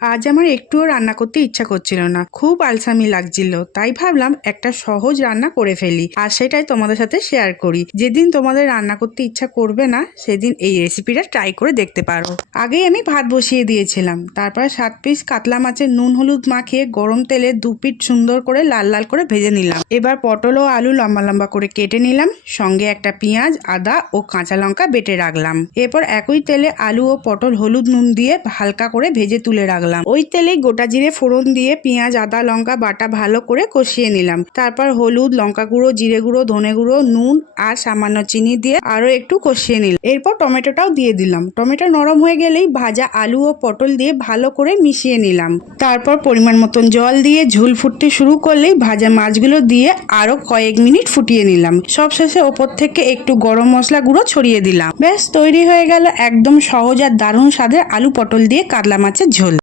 আজ আমার একটুও রান্না করতে ইচ্ছা করছিল না, খুব আলসামি লাগছিল। তাই ভাবলাম একটা সহজ রান্না করে ফেলি, আর সেটাই তোমাদের সাথে শেয়ার করি। যেদিন তোমাদের রান্না করতে ইচ্ছা করবে না সেদিন এই রেসিপিটা ট্রাই করে দেখতে পারো। আগেই আমি ভাত বসিয়ে দিয়েছিলাম, তারপর 7 পিস কাতলা মাছের নুন হলুদ মাখিয়ে গরম তেলে 2 পিঠ সুন্দর করে লাল লাল করে ভেজে নিলাম। এবার পটল ও আলু লম্বা লম্বা করে কেটে নিলাম, সঙ্গে একটা পেঁয়াজ, আদা ও কাঁচা লঙ্কা বেটে রাখলাম। এরপর একই তেলে আলু ও পটল হলুদ নুন দিয়ে হালকা করে ভেজে তুলে রাখলাম। ওই তেলে গোটা জিরে ফোড়ন দিয়ে পেঁয়াজ আদা লঙ্কা বাটা ভালো করে কষিয়ে নিলাম। তারপর হলুদ লঙ্কা গুঁড়ো জিরে গুঁড়ো ধনে গুঁড়ো নুন আর সামান্য চিনি দিয়ে আরো একটু কষিয়ে নিলাম। এরপর টমেটোটাও দিয়ে দিলাম। টমেটো নরম হয়ে গেলেই ভাজা আলু ও পটল দিয়ে ভালো করে মিশিয়ে নিলাম। তারপর পরিমাণ মতন জল দিয়ে ঝোল ফুটতে শুরু করলেই ভাজা মাছগুলো দিয়ে আরো কয়েক মিনিট ফুটিয়ে নিলাম। সবশেষে ওপর থেকে একটু গরম মশলা গুঁড়ো ছড়িয়ে দিলাম। ব্যাস তৈরি হয়ে গেল একদম সহজ আর দারুণ স্বাদের আলু পটল দিয়ে কাতলা মাছের ঝোল।